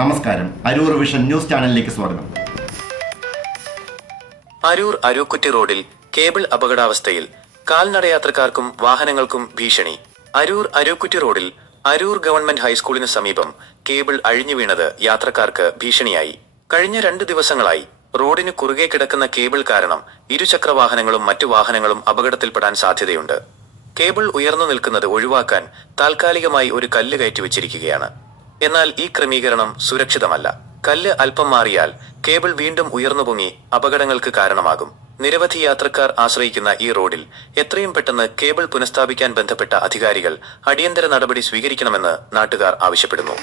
നമസ്കാരം. Aroor vision news ചാനലിലേക്ക് സ്വാഗതം. അരൂർ അരൂക്കുറ്റി റോഡിൽ കേബിൾ അപകടാവസ്ഥയിൽ കാൽനടയാത്രക്കാർക്കും വാഹനങ്ങൾക്കും ഭീഷണി. അരൂർ അരൂക്കുറ്റി റോഡിൽ അരൂർ ഗവൺമെന്റ് ഹൈസ്കൂളിന് സമീപം കേബിൾ അഴിഞ്ഞു വീണത് യാത്രക്കാർക്ക് ഭീഷണിയായി. കഴിഞ്ഞ രണ്ട് ദിവസങ്ങളായി റോഡിന് കുറുകെ കിടക്കുന്ന കേബിൾ കാരണം ഇരുചക്ര വാഹനങ്ങളും മറ്റു വാഹനങ്ങളും അപകടത്തിൽപ്പെടാൻ സാധ്യതയുണ്ട്. കേബിൾ ഉയർന്നു നിൽക്കുന്നത് ഒഴിവാക്കാൻ താൽക്കാലികമായി ഒരു കല്ല് കയറ്റി വെച്ചിരിക്കുകയാണ് എന്നാൽ ഈ ക്രമീകരണം സുരക്ഷിതമല്ല. കല്ല് അല്പം മാറിയാൽ കേബിൾ വീണ്ടും ഉയർന്നുപൊങ്ങി അപകടങ്ങൾക്ക് കാരണമാകും. നിരവധി യാത്രക്കാർ ആശ്രയിക്കുന്ന ഈ റോഡിൽ എത്രയും പെട്ടെന്ന് കേബിൾ പുനഃസ്ഥാപിക്കാൻ ബന്ധപ്പെട്ട അധികാരികൾ അടിയന്തര നടപടി സ്വീകരിക്കണമെന്ന് നാട്ടുകാർ ആവശ്യപ്പെടുന്നു.